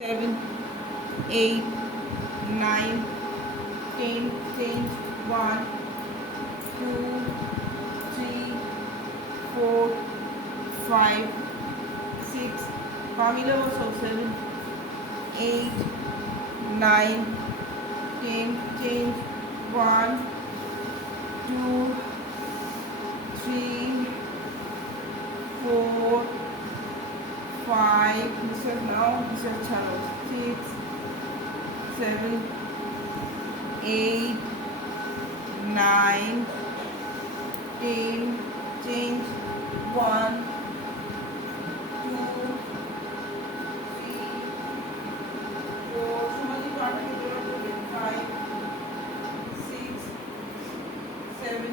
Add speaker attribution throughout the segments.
Speaker 1: seven, eight, nine, ten, ten, one, two, three, four, five, six, Pamela also seven, eight, nine, ten, ten, one, two, three, four, five, insert now, insert channel, six, seven, eight, nine, ten, change, one, two, three, four, so many particles, five, six, seven,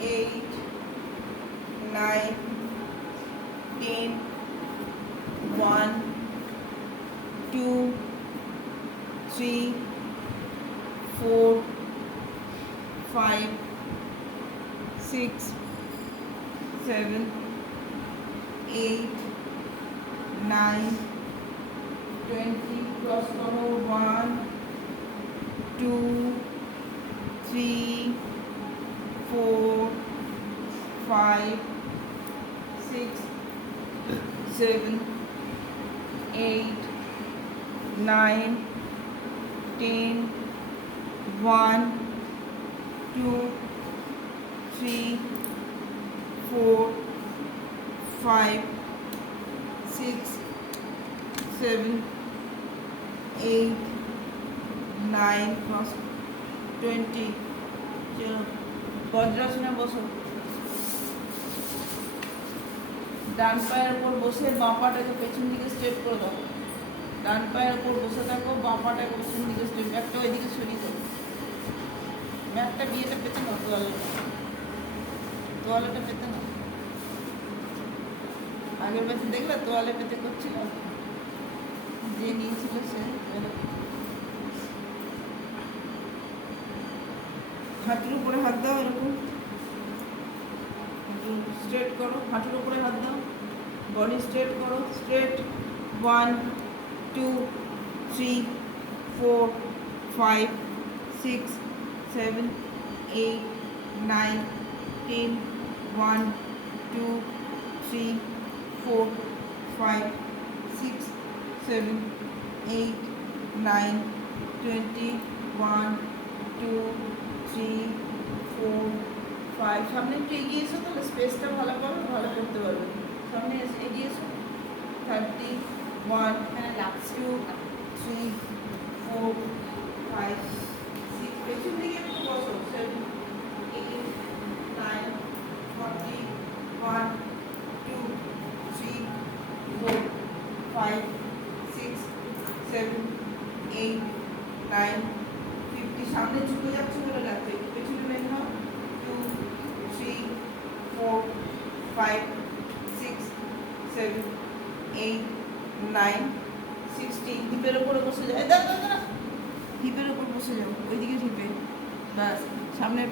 Speaker 1: eight, nine, 15, one, two, three, four, five, six, seven, eight, nine, twenty, cross করো one, two, three, four, five, six, seven, eight, nine, ten, one, two, three, four, five, six, seven, eight, nine, plus twenty. বজ্রাসনে বসো ডান পায়ের উপর বসে বাঁ পাটাকে পেছন দিকে straight করে দাও। ডান পায়ের উপর বসে থাকো, বাঁ পাটাকে পেছন দিকে স্ট্রেট ব্যাগটা ওইদিকে সরিয়ে দাও। ব্যাগটা বিয়েটা পেতে নাও তোয়ালেটা তোয়ালেটা পেতে নাও। আগের ব্যাচে দেখলে তোয়ালে পেতে করছিল যে নিয়েছিল সে। হাঁটুর উপরে হাত দাও এরকম। স্ট্রেট করো, হাঁটুর উপরে হাত দাও। বডি স্ট্রেট করো straight one two three four five six seven eight nine ten one two three four five six seven eight nine twenty one two three four five সামনে একটু এগিয়ে এসো তাহলে স্পেসটা ভালো পাবে ভালো করতে পারবে from the radius thirty-one. 1 and last 2 3 4 5 6 7 8 9 40 1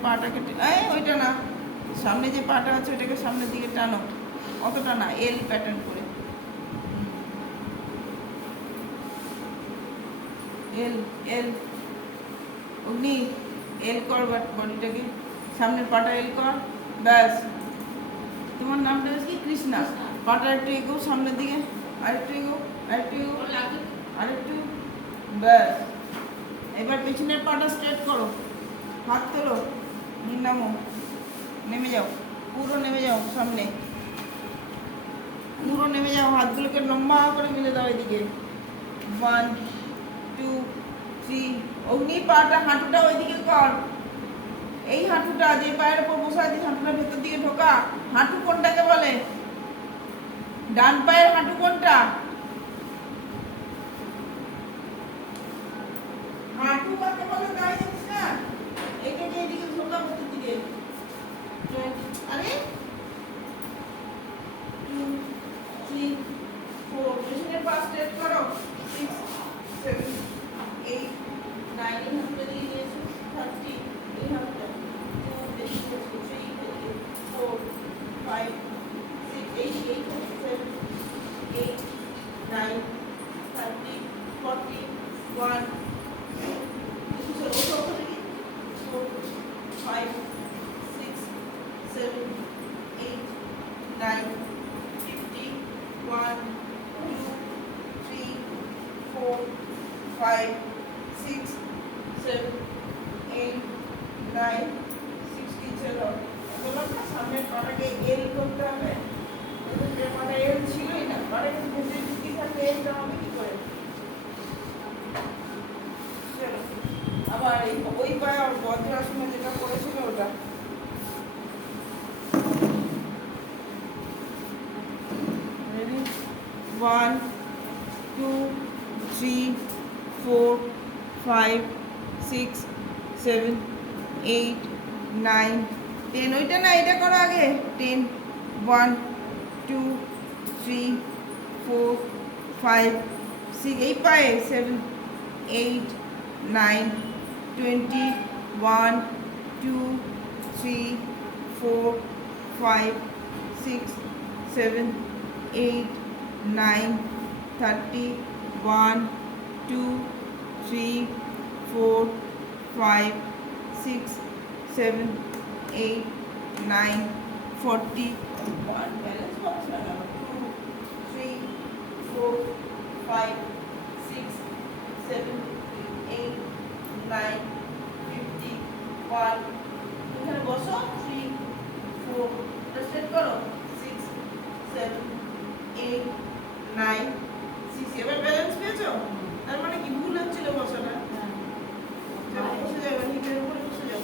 Speaker 1: পাটাকে এই ওইটা না। সামনে যে পাটা আছে ওইটাকে সামনের দিকে টানো। অতটা না এল প্যাটার্ন করে। এল এল অগ্নি এল কর বডিটাকে। সামনের পাটা এল কর ব্যাস। তোমার নামটা হচ্ছে কি? কৃষ্ণা। পাটা একটু এগো সামনের দিকে। আরেকটু এগো আরেকটু এগো আরেকটু। ব্যাস। এবার পেছনের পাটা স্ট্রেট করো। হাত তোলো। নামো নেমে যাও। পুরো নেমে যাও সামনে। পুরো নেমে যাও। হাতগুলোকে লম্বা করে মিলে দাও এদিকে। ওয়ান টু থ্রি অগ্নি পাটা হাঁটুটা ওইদিকে কর। এই হাঁটুটা যে পায়ের উপর বসে আছিস, হাঁটুটা ভেতর দিকে ঢোকা। হাঁটু কোনটাকে বলে? ডান পায়ের হাঁটু কোনটা? হাঁটু কাকে বলে এইটাকে এদিকে ঘুরলাম ভেতর দিকে আরে টু থ্রি ফোর পেছনের পা স্ট্রেট করো সিক্স সেভেন এইট নাইন এই হাতটা দিয়ে নিয়েছো থার্টি এই হাতটা টু বেশি three four five six eight eight seven eight nine one four five six seven eight nine fifty one two three four five six seven eight nine sixty চলো বললাম না সামনের পাটাকে এল করতে হবে এবার যে পাটা এল ছিলই না পাটাকে ভেতরে ঢুকি থাকলে এলটা হবে কি করে চলো আবার এই ওই পায়ে আর বজ্রাসনে যেটা করেছিল ওটা Ready? One, two, three, four, five, six, seven, eight, nine, ten. ওইটা না এটা করো আগে ten one two three four five six এই পায়ে seven eight nine twenty one two, three, four, five, six, seven, eight, nine, thirty, one, two, three, four, five, six, seven, eight, nine, forty, one. Balance box number two, three, four, five, six, seven, eight, nine, fifty, one. করো? Six seven eight nine six এবার balance পেয়েছ? তার মানে কি ভুল হচ্ছিল বসাটা? বসে যাও এবার উপরে বসে যাও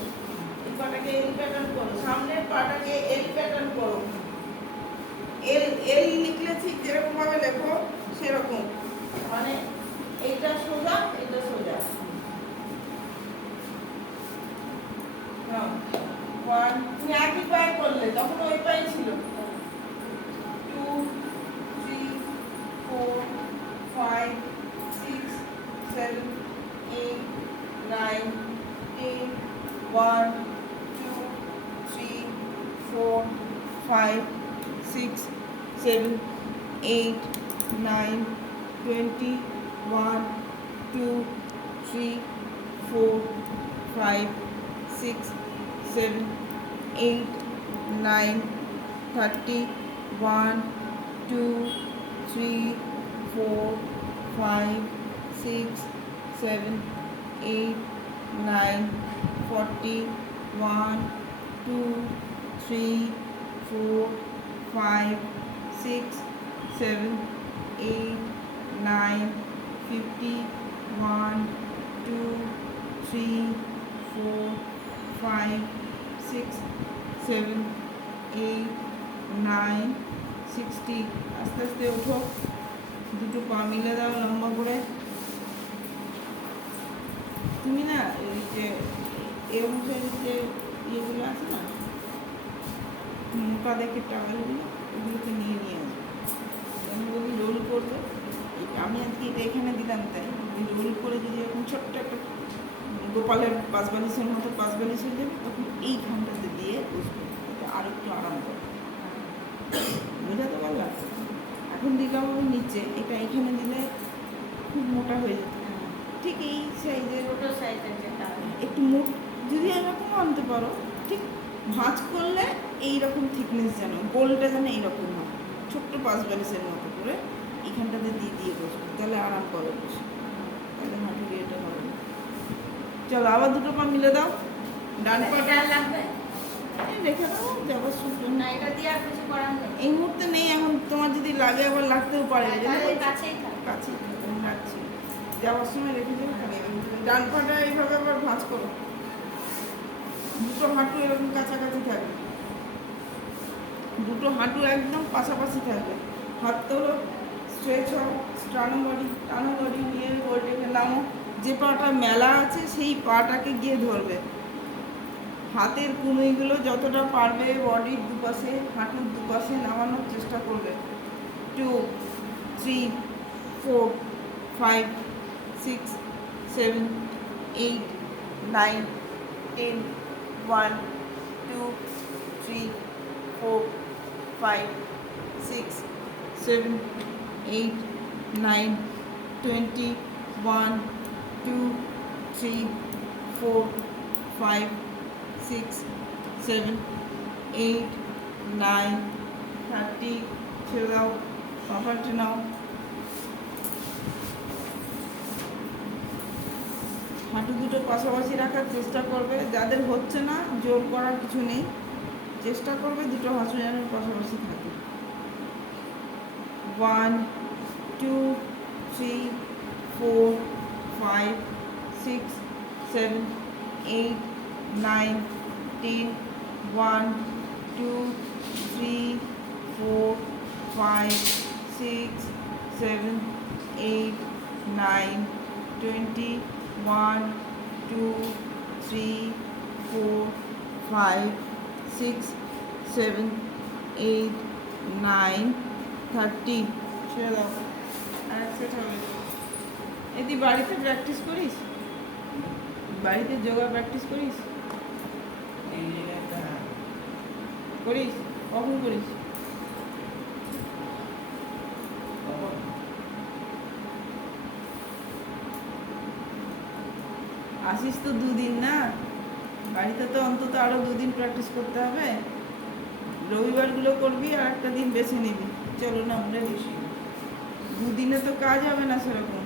Speaker 1: এই পাটাকে এল প্যাটার্ন করো। সামনের পাটাকে এল প্যাটার্ন করো। এল এল লিখলে ঠিক যেরকম ভাবে লেখো সেরকম। মানে এইটা সোজা এটা সোজা। ওয়ান তুমি একই পায়ে করলে তখন ওই পায়ে ছিল। Two three four five six seven eight nine ten one two three four five six seven eight nine twenty one two three four five six seven eight nine, thirty, one, two, three, four, five, six, seven, eight, nine, forty, one, two, three, four, five, six, seven, eight, nine, fifty, one, two, three, four, five, six, seven. Eight nine sixty আস্তে আস্তে ওঠো। দুটো পা মিলে দাও লম্বা করে। তুমি না এই যে এ অনুসারে যে ইয়েগুলো আছে না মোটা দেখে টাওয়ালগুলো ওগুলোকে নিয়ে নিয়ে আসবে। আমি বলি রোল করবে। আমি আজকে এটা এখানে দিলাম তাই। রোল করে যদি এরকম ছোট্ট একটা গোপালের পাঁচ বালিশের মতো পাঁচ বালিশ হয়ে যাবে, তখন এইখানটাতে দিয়ে বসবে। আর একটু আরাম করবে বোঝাতে পারলাম এখন দিলাম নিচে এটা এখানে দিলে খুব মোটা হয়ে যেত ঠিক এই সাইজের
Speaker 2: যেটা
Speaker 1: একটু মোট যদি এরকম আনতে পারো ঠিক ভাঁজ করলে এই রকম থিকনেস যেন গোলটা যেন এইরকম হয়। ছোট্ট পাঁচ ব্যালেন্সের মতো করে এখানটাতে দিয়ে দিয়ে বসবে। তাহলে আরাম করে বসে। তাহলে হাঁটু এটা হবে চলো আবার দুটো পা মিলে দাও। ডান
Speaker 2: এটা
Speaker 1: পাটা
Speaker 2: লাগবে?
Speaker 1: রেখে দাও যাবার সুযোগ
Speaker 2: না এটা দিয়ে আর কিছু করার নেই।
Speaker 1: এই মুহূর্তে নেই এখন তোমার যদি লাগে আবার লাগতেও পারে।
Speaker 2: কাছেই
Speaker 1: রাখছি। যাওয়ার সময় রেখে যাব ডান পাটা এইভাবে আবার ভাঁজ করো। দুটো হাঁটু এরকম কাছাকাছি থাকবে দুটো হাঁটু একদম পাশাপাশি থাকবে হাত তোলো স্ট্রেচ হও টানো বডি টানো বডি নিয়ে নামো। যে পাটা মেলা আছে সেই পাটাকে গিয়ে ধরবে। হাতের কুনুইগুলো যতটা পারবে বডির দুপাশে, হাঁটুর দুপাশে নামানোর চেষ্টা করবে। Two three four five six seven eight nine ten one two three four five six seven eight nine twenty one two three four five six seven eight nine thirty ছেড়ে দাও পাপাটি নাও হাঁটু দুটো পাশাপাশি রাখার চেষ্টা করবে। যাদের হচ্ছে না, জোর করার কিছু নেই। চেষ্টা করবে দুটো হাঁটু যেন পাশাপাশি থাকে। One two three four five six seven eight nine ten one two three four five six seven eight nine twenty one two three four five six seven eight nine thirty দাও আর সেট হবে তুই বাড়িতে practice করিস? বাড়িতে yoga practice করিস? করিস কখন করিস? আসিস তো দুদিন না? বাড়িতে তো অন্তত আরও দুদিন প্র্যাকটিস করতে হবে। রবিবারগুলো করবি আর একটা দিন বেছে নিবি। চলো না আমরা বেশি। দুদিনে তো কাজ হবে না সেরকম।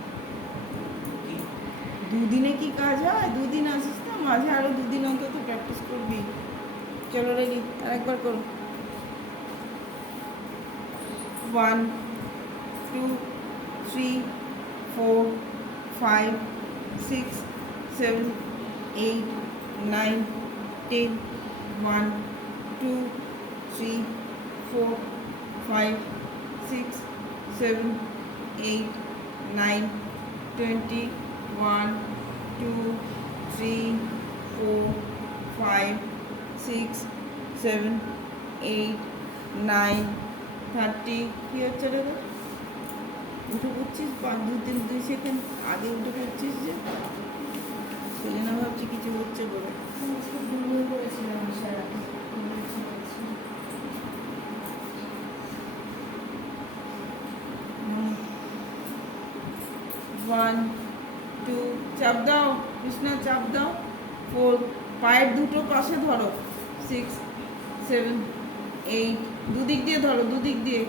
Speaker 1: দুদিনে কি কাজ হয়? দুদিন আসিস মাঝে আরও দুদিন অন্তত প্র্যাকটিস করবি। চলো রেডি আর একবার করো। One two three four five six seven eight nine ten one two three four five six seven eight nine twenty one two three four five six seven eight nine thirty কী হচ্ছে রে উঠে পড়ছিস? পাঁচ দু তিন দুই সেকেন্ড আগে উঠে পড়ছিস যে? সেই জন্য ভাবছি কিছু হচ্ছে বলে।
Speaker 2: ঘুমিয়ে পড়েছিলাম সারা
Speaker 1: ওয়ান টু চাপ দাও। কৃষ্ণা, চাপ দাও। ফোর পায়ের দুটো পাশে ধরো। সিক্স সেভেন এইট দুদিক দিয়ে ধরো, দুদিক দিয়ে।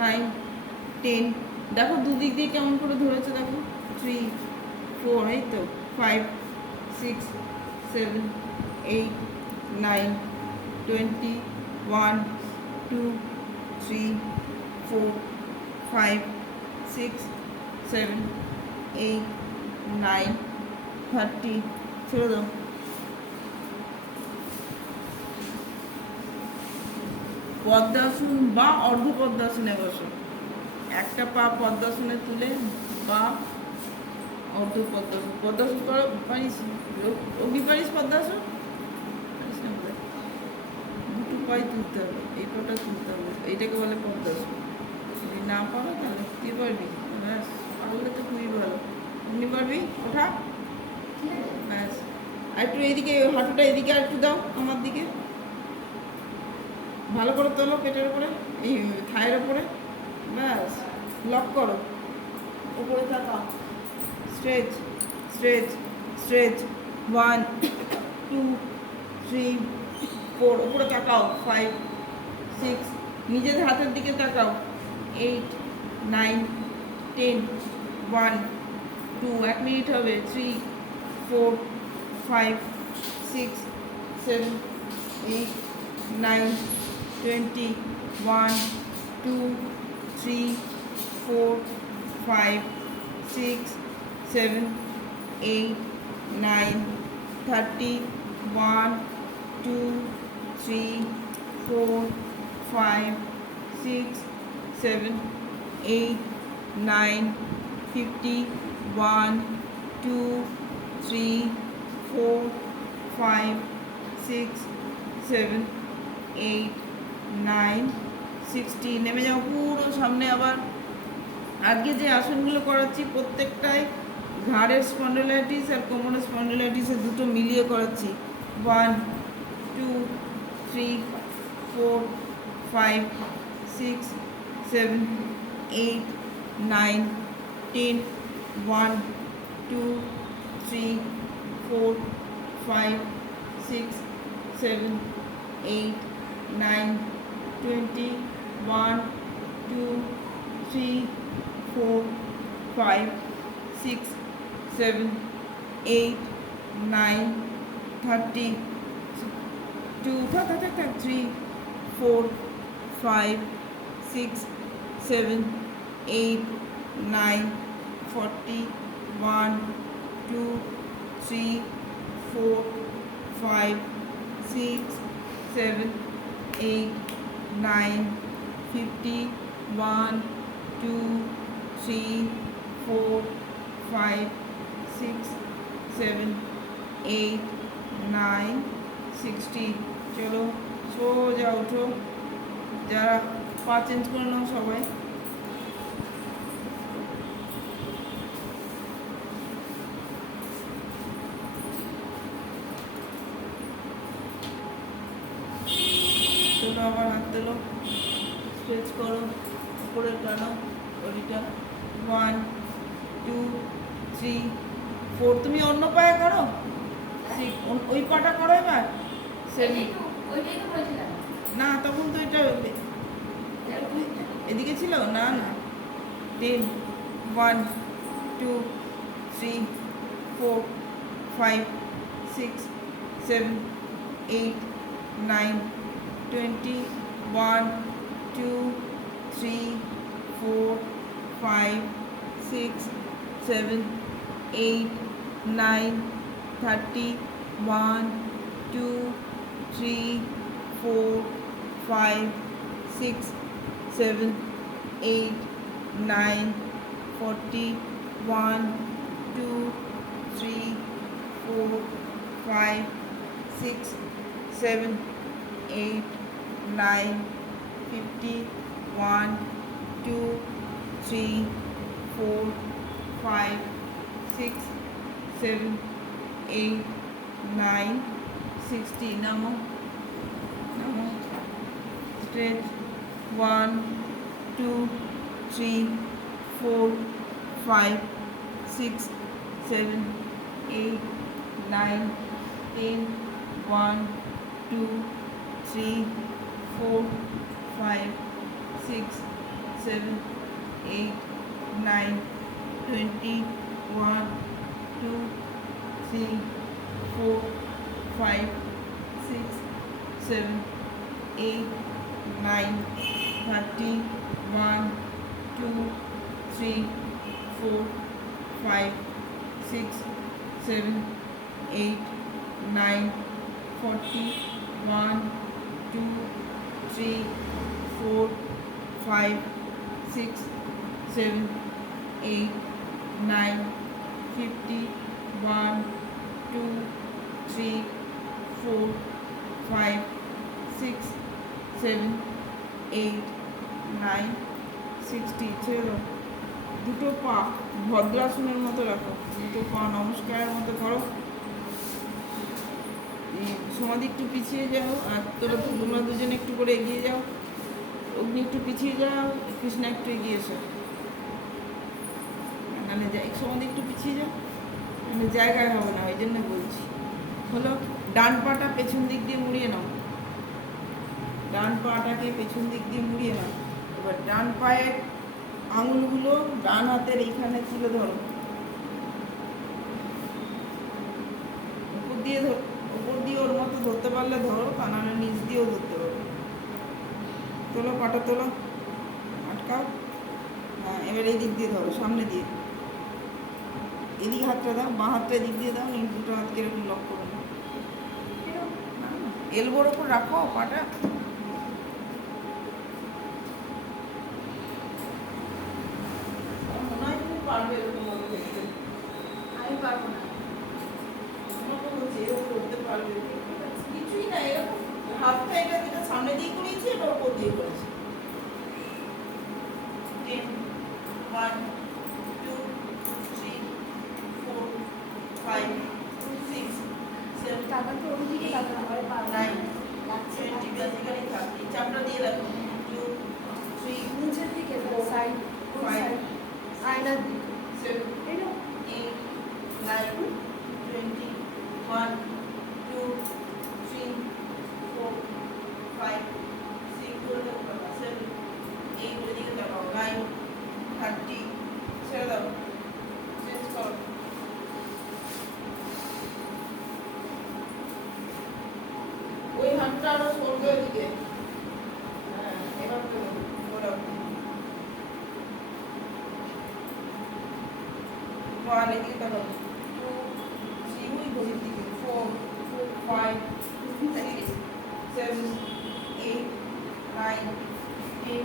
Speaker 1: নাইন টেন দেখো দুদিক দিয়ে কেমন করে ধরেছে, দেখো। থ্রি ফোর এই তো। Five six seven eight nine twenty one two three four five six seven eight nine thirty ছেড়ে দাও। পদ্মাসন বা অর্ধ পদ্মাসনে বসো। একটা পা পদ্মাসনে তুলে বা অর্ধ পদ্মাসন পদ্মাসন করো পারিস অগ্নি পারিস পদ্মাসন? দুটো পাই তুলতে হবে, এই পাটা তুলতে হবে। এইটাকে বলে পদ্মাসন। যদি না পারো তাহলে তুই পারবি ব্যাস, পারলে তো খুবই ভালো। এমনি পারবি ওঠা। ব্যাস। আর একটু এইদিকে হাঁটুটা এদিকে আর একটু দাও আমার দিকে। ভালো করে তোলো পেটের উপরে এই থায়ের উপরে। ব্যাস লক করো। উপরে তাকাও। Stretch stretch stretch. One two three four. উপরে তাকাও ফাইভ সিক্স। নিজেদের হাতের দিকে তাকাও। Eight nine ten. One two এক মিনিট হবে three four five six seven eight nine twenty one two three four five six seven eight nine thirty one two three four five six seven eight nine fifty one two three four five six seven eight nine sixty নেমে যাও, পুরো সামনে আবার। আজকে যে আসনগুলো করাচ্ছি, প্রত্যেকটাই ঘাড়ের স্পন্ডোলাইটিস আর কোমরের স্পন্ডোলাইটিসের দুটো মিলিয়ে করাচ্ছি। One two three four five six seven eight nine ten one, two, three, four, five, six, seven, eight, nine, twenty, one, two, three, four, five, six, seven, eight, nine, thirty, two, three, four, five, six, seven, eight, nine. Forty one two three four five six seven eight nine fifty one two three four five six seven eight nine sixty চলো, সোজা উঠো যারা পা change করে নাও সবাই চলো আবার হাত তোলো স্ট্রেচ করো উপরে টানো বডিটা ওয়ান টু থ্রি ফোর তুমি অন্য পায়ে করো? ওই পাটা করো এবার। সেভেন না তখন তো এটা এদিকে ছিল? না না। Ten one two three four five six seven eight nine twenty one two three, four, five, six, seven, eight, nine, thirty, one, two, three, four, five, six, seven, eight, nine, forty, one, two, three, four, five, six, seven, eight, nine, fifty one, two, three, four, five, six, seven, eight, nine, sixty. Namo. straight one two three four five six seven eight nine ten one two three four five six seven eight nine twenty one two three four five six seven eight nine thirty one two three four five six seven eight nine forty one two three four five, six, seven, eight, nine, fifty, one, two, three, four, five, six seven eight nine sixty চলো দুটো পা ভদ্রাসনের মতো রাখো। দুটো পা নমস্কারের মতো করো। সমাধি একটু পিছিয়ে যাও, আর তোরা তোমরা দুজনে একটু করে এগিয়ে যাও। অগ্নি একটু পিছিয়ে যাও, কৃষ্ণা একটু এগিয়ে এসো। নাহলে যাই সমাধি একটু পিছিয়ে যাও মানে জায়গায় হবে না, ওই জন্য বলছি। হলো, ডান পাটা পেছন দিক দিয়ে মুড়িয়ে নাও। ডান পাটাকে পেছন দিক দিয়ে মুড়িয়ে নাও। এবার ডান পায়ের আঙুলগুলো ডান হাতের এইখানে তুলে ধরো। উপর দিয়ে ধর উপর দিয়ে ওর মতো ধরতে পারলে ধরো, তা নিচ দিয়েও ধরতে তোলো পাটা তোলো আটকাও। হ্যাঁ এবার এই দিক দিয়ে ধরো সামনে দিয়ে। এদিক হাতটা দাও বাঁ হাতটা এদিক দিয়ে দাও এই দুটো হাতকে এরকম লক করো। এলবোর ওপর রাখো পাটা। মনে হয় তুমি পারবে।
Speaker 2: আমি পারব না।
Speaker 1: করতে পারবে। হাতটা এটা যেটা সামনে দিয়ে করিয়েছি এটা ওপর দিয়ে করেছি
Speaker 2: ten one two three four five six
Speaker 1: seven
Speaker 2: nine
Speaker 1: twenty basically thirty চাপটা দিয়ে রাখো টু থ্রি
Speaker 2: নিচের দিকে সাইড. আয়নার দিকে।
Speaker 1: সেভেন 5 এদিকে তাকাও 2 3 ওই বহির দিকে 4 5 6 7 8 9 10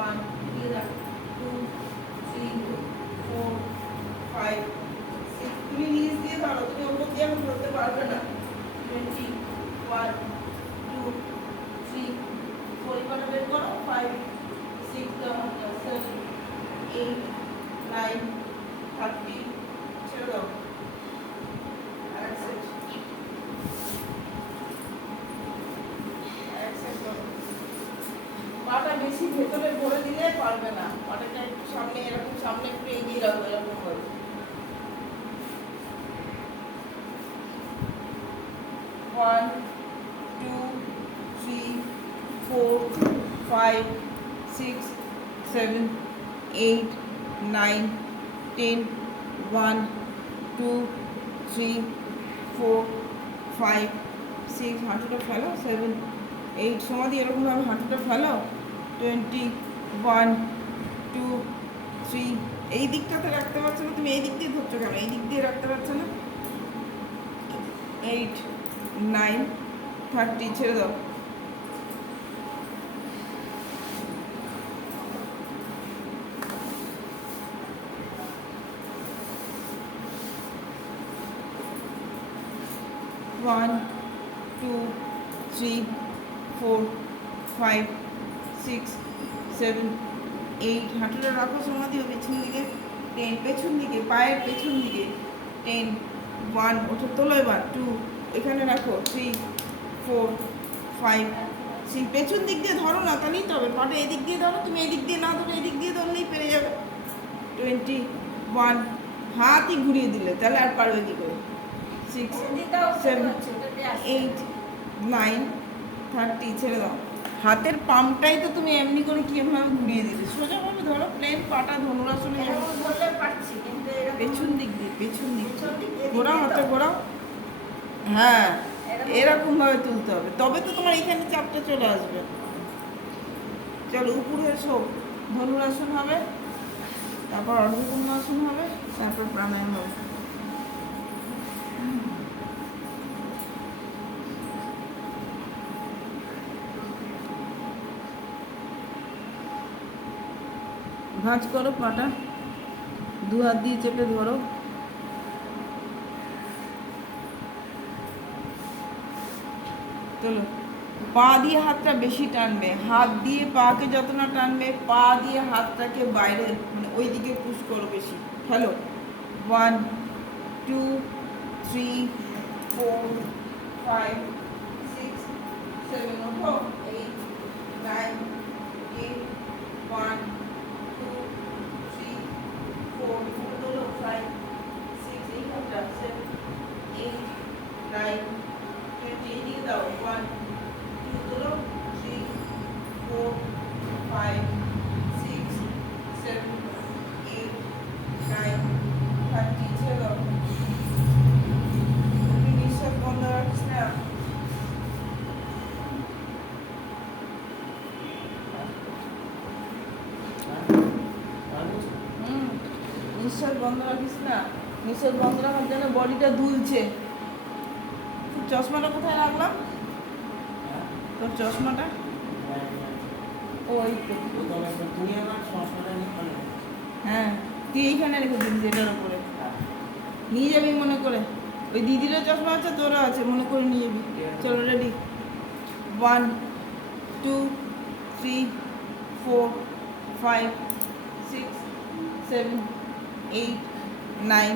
Speaker 1: 1 2 3 4 5 6 তুমি নিজ দিয়ে ধরো তুমি ওপর দিয়ে আমি ধরতে পারবে না five six seven eight nine ten one two three four five six হাঁটুটা ফেলো সেভেন এইট সমাধি এরকমভাবে হাঁটুটা ফেলো টোয়েন্টি ওয়ান টু থ্রি এই দিকটাতে রাখতে পারছ না, তুমি এই দিক দিয়ে ধরছো কেন? এই দিক দিয়ে রাখতে পারছ না? এইট নাইন থার্টি ছেড়ে দাও one two three four five six seven eight হাঁটুটা রাখো সমাধিও পেছন দিকে টেন পেছন দিকে পায়ের পেছন দিকে টেন ওয়ান ওঠো তোলো এবার টু এখানে রাখো থ্রি ফোর ফাইভ সিক্স পেছন দিক দিয়ে ধরো না তাহলেই তবে পাটা এদিক দিয়ে ধরো তুমি এদিক দিয়ে না ধরো এদিক দিয়ে ধরলেই পেরে যাবে। টোয়েন্টি ওয়ান হাতই ঘুরিয়ে দিলে তাহলে আর পারবে কি করে?
Speaker 2: Six seven
Speaker 1: eight nine thirty ছেড়ে দাও। হাতের পাম্পটাই তো তুমি এমনি করে কীভাবে ঘুরিয়ে দিলে? সোজাভাবে ধরো প্লেন পাটা ধনুরাসনে যাবে
Speaker 2: এরকম পারছি
Speaker 1: পেছন দিক দিয়ে পেছন দিক
Speaker 2: দিয়ে।
Speaker 1: ঘোরাও হাতটা ঘোরাও। হ্যাঁ
Speaker 2: এরকম-
Speaker 1: এরকম ভাবে তুলতে হবে। তবে তো তোমার এখানে চাপটা চলে আসবে। চলো উপরে এসো। ধনুরাসন হবে তারপর অর্ধধনুরাসন হবে তারপর প্রাণায়াম হবে। ভাঁজ করো পাটা। দু হাত দিয়ে চেপে ধরো। তোলো পা দিয়ে হাতটা বেশি টানবে। হাত দিয়ে পাকে যত না টানবে, পা দিয়ে হাতটাকে বাইরে মানে ওই দিকে পুশ করো বেশি। Hello one two three four five six seven ওঠো eight nine eight one two three four তোলো ফাইভ সিক্স এই হাতটা সেভেন এইট নাইন টোয়েন্টি এদিকে দাও ওয়ান টু তোলো three four five six seven eight nine thirty ছেড়ে দাও তুমি নিঃশ্বাস বন্ধ রাখিস না হুম নিঃশ্বাস বন্ধ রাখিস না। নিঃশ্বাস বন্ধ রাখার জন্য বডিটা দুলছে। চশমাটা কোথায় রাখলাম? তোর চশমাটা? ওই তো। হ্যাঁ তুই এইখানে রেখে দিন যেটার উপরে। নিয়ে যাবি মনে করে। ওই দিদিরও চশমা আছে, তোরও আছে, মনে করে নিয়ে যাবি। চলো ready one two three four five six seven eight nine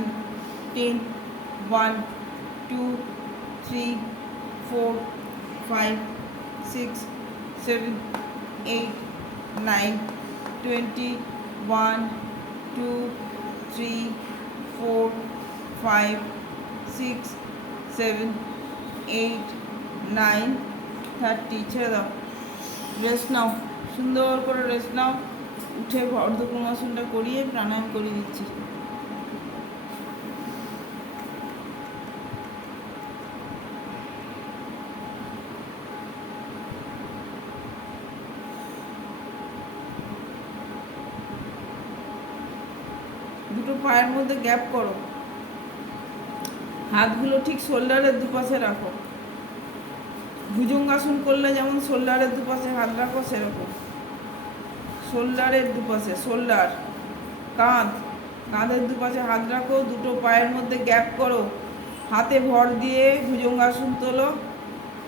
Speaker 1: ten one two three four five six seven eight nine twenty one two three four five six seven eight nine thirty ছেড়ে দাও rest নাও সুন্দর করে rest নাও উঠে অর্ধকুমাসনটা করিয়ে প্রাণায়াম করিয়ে দিচ্ছি দুটো পায়ের মধ্যে গ্যাপ করো। হাতগুলো ঠিক শোল্ডারের দুপাশে রাখো। ভুজঙ্গাসন করলে যেমন শোল্ডারের দুপাশে হাত রাখো, সেরকম। শোল্ডারের দুপাশে শোল্ডার। কাঁধ কাঁধের দুপাশে হাত রাখো দুটো পায়ের মধ্যে গ্যাপ করো। হাতে ভর দিয়ে ভুজঙ্গাসন তোলো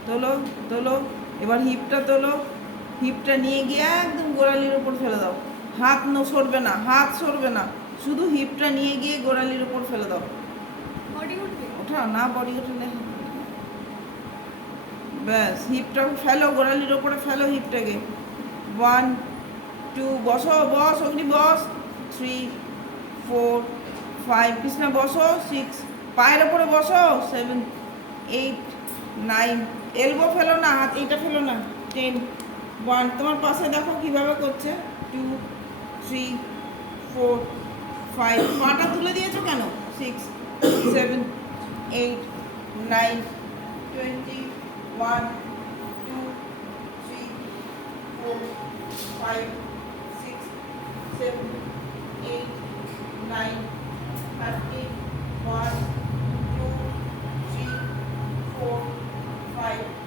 Speaker 1: তোলো তোলো এবার হিপটা তোলো। হিপটা নিয়ে গিয়ে একদম গোড়ালির উপর ফেলে দাও। হাত ন সরবে না হাত সরবে না। শুধু হিপটা নিয়ে গিয়ে গোড়ালির উপর ফেলে দাও। ওঠা না বডি উঠলে ব্যাস হিপটা ফেলো গোড়ালির ওপরে ফেলো হিপটাকে। ওয়ান টু বসো বস অগ্নি বস থ্রি ফোর ফাইভ কৃষ্ণা বসো সিক্স পায়ের ওপরে বসো সেভেন এইট নাইন এলবো ফেলো না, হাত এইটা ফেলো না টেন ওয়ান তোমার পাশে দেখো কীভাবে করছে। টু থ্রি ফোর ফাইভ পাটা তুলে দিয়েছ কেন? Six seven eight nine twenty one two three four five seven, eight, nine, thirty, one, two, three, four, five.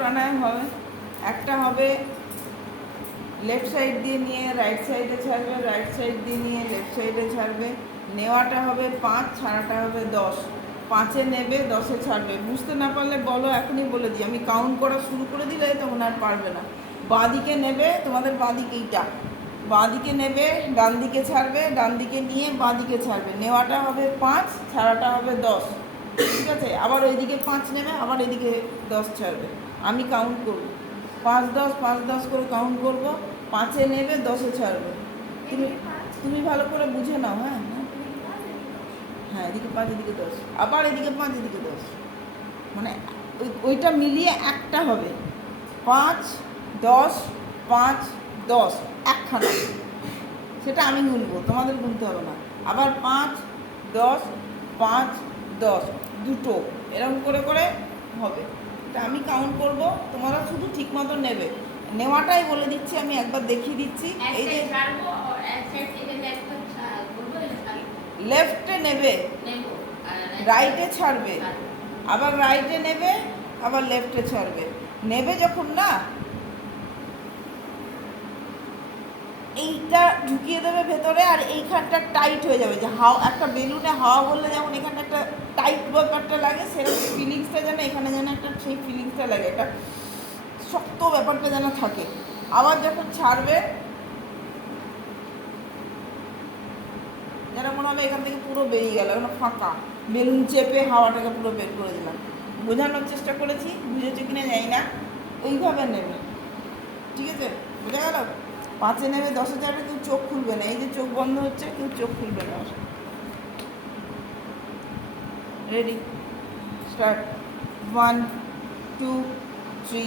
Speaker 1: প্রাণায়াম হবে। একটা হবে লেফট সাইড দিয়ে নিয়ে রাইট সাইডে ছাড়বে রাইট সাইড দিয়ে নিয়ে লেফট সাইডে ছাড়বে। নেওয়াটা হবে পাঁচ, ছাড়াটা হবে দশ। পাঁচে নেবে, দশে ছাড়বে। বুঝতে না পারলে বলো, এখনই বলে দিই। আমি কাউন্ট করা শুরু করে দিলে তখন আর পারবে না। বাঁদিকে নেবে, তোমাদের বাঁদিকে এইটা বাঁদিকে নেবে ডান দিকে ছাড়বে ডান দিকে নিয়ে বাঁদিকে ছাড়বে। নেওয়াটা হবে পাঁচ, ছাড়াটা হবে দশ। ঠিক আছে? আবার ওইদিকে পাঁচ নেবে, আবার এদিকে দশ ছাড়বে। আমি কাউন্ট করব। পাঁচ দশ পাঁচ দশ করে কাউন্ট করব, পাঁচে নেবে, দশে ছাড়বে। তুমি তুমি ভালো করে বুঝে নাও হ্যাঁ? হ্যাঁ এদিকে পাঁচ, এদিকে দশ। আবার এদিকে পাঁচ, এদিকে দশ। মানে ওই, ওইটা মিলিয়ে একটা হবে। পাঁচ, দশ পাঁচ, দশ, একখানা। সেটা আমি গুনবো, তোমাদের গুনতে হবে না। আবার পাঁচ, দশ পাঁচ, দশ, দুটো। এরকম করে করে হবে। এটা আমি কাউন্ট করব তোমরা শুধু ঠিক মতো নেবে। নেওয়াটাই বলে দিচ্ছি আমি একবার দেখিয়ে দিচ্ছি। এই যে লেফটে নেবে রাইটে ছাড়বে। আবার রাইটে নেবে আবার লেফটে ছাড়বে। নেবে যখন না এইটা ঢুকিয়ে দেবে ভেতরে আর এইখানটা টাইট হয়ে যাবে। যে হাওয়া একটা বেলুনে হাওয়া বললে যেমন এখানে একটা টাইট ব্যাপারটা লাগে, সেরকম ফিলিংসটা যেন এখানে যেন একটা সেই ফিলিংসটা লাগে, একটা শক্ত ব্যাপারটা যেন থাকে। আবার যখন ছাড়বে, যেন মনে হবে এখান থেকে পুরো বেরিয়ে গেল, এখন ফাঁকা। বেলুন চেপে হাওয়াটাকে পুরো বের করে দিলাম। বোঝানোর চেষ্টা করেছি, বুঝেছি কিনা জানি না। ওইভাবে নেবে। ঠিক আছে? বোঝা গেল? পাঁচে নেমে দশ হাজারে কেউ চোখ খুলবে না। এই যে চোখ বন্ধ হচ্ছে, কেউ চোখ খুলবে না। Ready start one two three